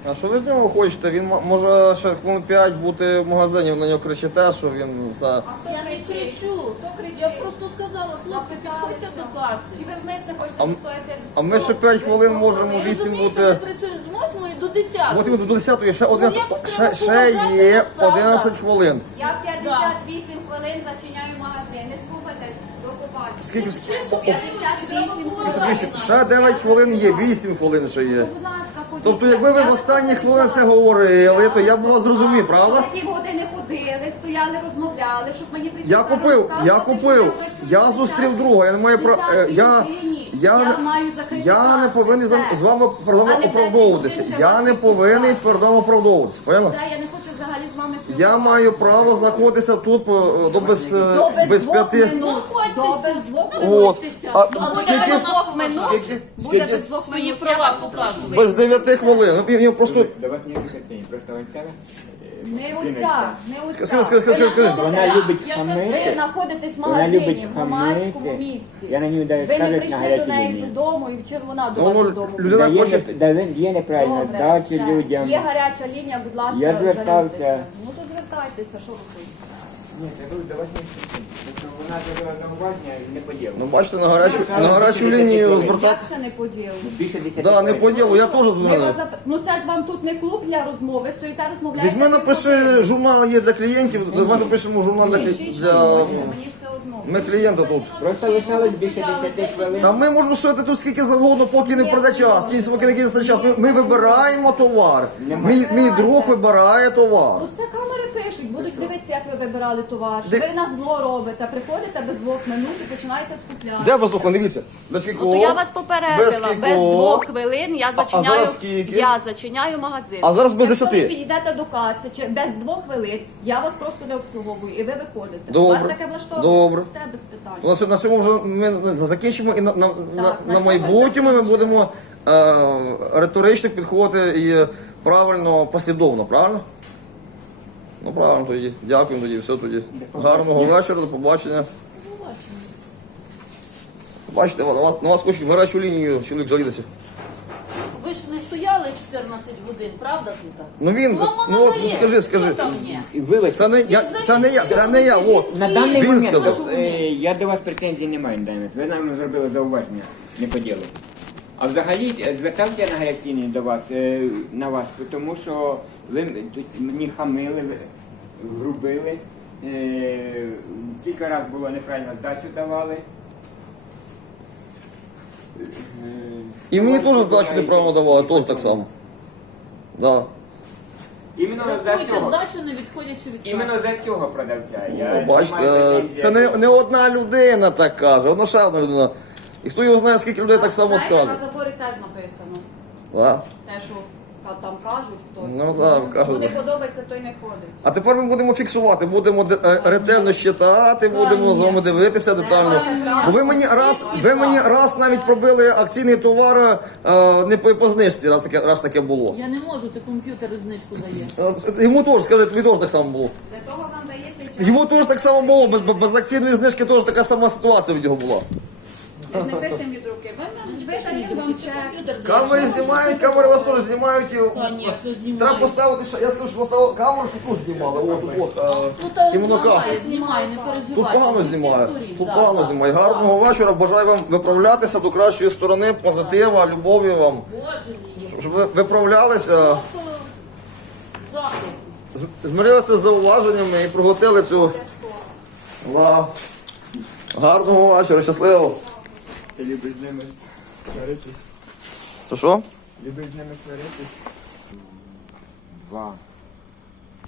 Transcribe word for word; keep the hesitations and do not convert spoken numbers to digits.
А що ви з нього хочете? Він м- може ще хвилин п'ять бути в магазині, ви на нього кричите, що він за... Я не кричу. Я просто сказала, хлопці, підходьте до каси. Чи ви вмисне хочете А м- постояти? А ми ще п'ять хвилин можемо, вісім Розумієте, ми бути... працюємо з восьмої до десятої. От іменно до десятої, ще, одинадцять, Ну, якось ще, треба ще поважати, є це правда. одинадцять хвилин. Я в п'ятдесят вісім хвилин зачиняю магазин. Не слухайте, до побачення. Скільки? п'ятдесят вісім. Ще дев'ять хвилин є, вісім хвилин ще є. Будь ласка, ходіть. Тобто, якби ви в останні хвилини це говорили, то я б вас зрозумів, правда? Такі години ходили, стояли, розмовляли, щоб мені прийти. Я купив, я купив, я зустрів друга, я не маю права, я, я, не- я не повинен з з вами перед вами оправдовуватися, я не повинен перед вами оправдовуватися, поняла? Та, я не хочу взагалі з вами спілкуватися. Я маю право знаходитися тут е, до без, е, До без без двох п'яти. минут. До без двох минут. От. А Але скільки? треба Двох минут. Скільки? Буде Скільки? без двох Свої минут. права показувати. Без дев'яти хвилин. Ну, він просто... До вас ніяких питань, просто оця Не оця, не оця. Скажи, скажи, скажи, скажи. Вона любить Я Ви хамити, знаходитесь в вона любить магазині, в громадському хамити. місці. Я на нього даю Ви не скажуть на прийшли до гарячу неї лінію. додому і в червона до Ну, вас ну, додому. людина Дає, хоче... не- дає, дає неправильно Добре, здачі все. людям. Є гаряча лінія, будь ласка, Я звертався. зверніться. Ну то звертайтеся, що ви хочете. Ні, це ви до вас не вступить. Тобто вона зробила зауваження не по ділу. Ну, бачите, на гарячу, на гарячу лінію звертати... Як це не по ділу? Більше десяти Да, не по хвилин. ділу, я теж Ми дзвонив. вас зап- Ну це ж вам тут не клуб для розмови, ви стоїте, розмовляєте. Візьми, напиши, журнал є для клієнтів, давай запишемо журнал для, клі- для... Мені все одно. Ми клієнта тут. Просто лишалось більше десяти хвилин. Та ми можемо стояти тут скільки завгодно, поки не пройде час, поки поки не кінчиться час. Ми, ми вибираємо товар. Мій, мій друг вибирає товар. Ну все камери пишуть, будуть дивитися, як ви вибирали товар. Що Де- ви на зло робите, приходите без двох минут і починаєте скупляти. Де без двох? Дивіться. Без Ну, кількох. то я вас попередила, Без без, кількох. двох хвилин я А- а зачиняю, зараз скільки? я зачиняю магазин. А зараз без Якщо десяти. ви підійдете до каси, чи без двох хвилин, я вас просто не обслуговую і ви виходите. Добре. Вас таке влаштовує? Добре. Все без питань. У нас на цьому вже ми закінчимо і на, на, на, на на цьому майбутньому ми будемо е, риторично підходити і правильно, послідовно, правильно? Ну правильно тоді. Дякуємо тоді, все тоді. Гарного вечора, до побачення. Бачите, на вас, на вас хочуть в гарячу лінію чоловік жалітися. Ви ж не стояли чотирнадцять годин, правда тут? Ну він, Вам ну от надоїло. скажи, скажи. Що там є? І вибачте, Це не я, це не я, це не я. От. на даний Він момент сказав. е, я до вас претензій не маю, Демет. Ви нам зробили зауваження, не по ділу. А взагалі е, звертався я на гарячу лінію до вас, е, на вас, тому що ви тут мені хамили, ви грубили. Е, кілька разів було неправильно здачу давали. Е, І мені теж здачу бувають неправильно давали, такі теж так само. Да. Іменно за Рахуйте цього. здачу, не відходячи від Іменно каси. за цього продавця. Я Ну, не бачите, маю е, претензій. це не, не одна людина так каже, одна ще одна людина. І хто його знає, скільки людей так само Знаєте, скаже. на заборі теж написано. Да. Те, що там кажуть, хтось. Ну, да, кажуть. Кому не подобається, той не ходить. А тепер ми будемо фіксувати, будемо де- е, ретельно щитати, будемо з вами дивитися детально. Бо ви мені раз, ви мені раз навіть пробили акційний товар е, не по, по знижці, раз таке, раз таке було. Я не можу, це комп'ютер знижку дає. Е, Йому теж, скажіть, тобі теж так само було. Для того вам дається час. Йому теж так само було, без, без акційної знижки теж така сама ситуація від нього була. Ми ж не пишемо від руки. Ви, ви даємо вам чек. Комп'ютер дає. Камери знімають, камери вас теж знімають. І... Конечно, знімають. Треба поставити, ще- я скажу, що поставили камеру, щоб тут знімали. От, тут, от, е, Ну, та іменно касу. знімає, знімає, не переживайте. Тут погано Зі всіх знімає. сторін, Тут да, погано да. знімає. Гарного вечора. Бажаю вам виправлятися до кращої сторони, позитива, любові вам. Боже мій. Щоб ви виправлялися, Просто захист. з- змирилися з зауваженнями і проглотили цю. Да. Гарного вечора, щасливо. Ти любиш з ними сваритись? Це що? Любиш з ними сваритись? Два.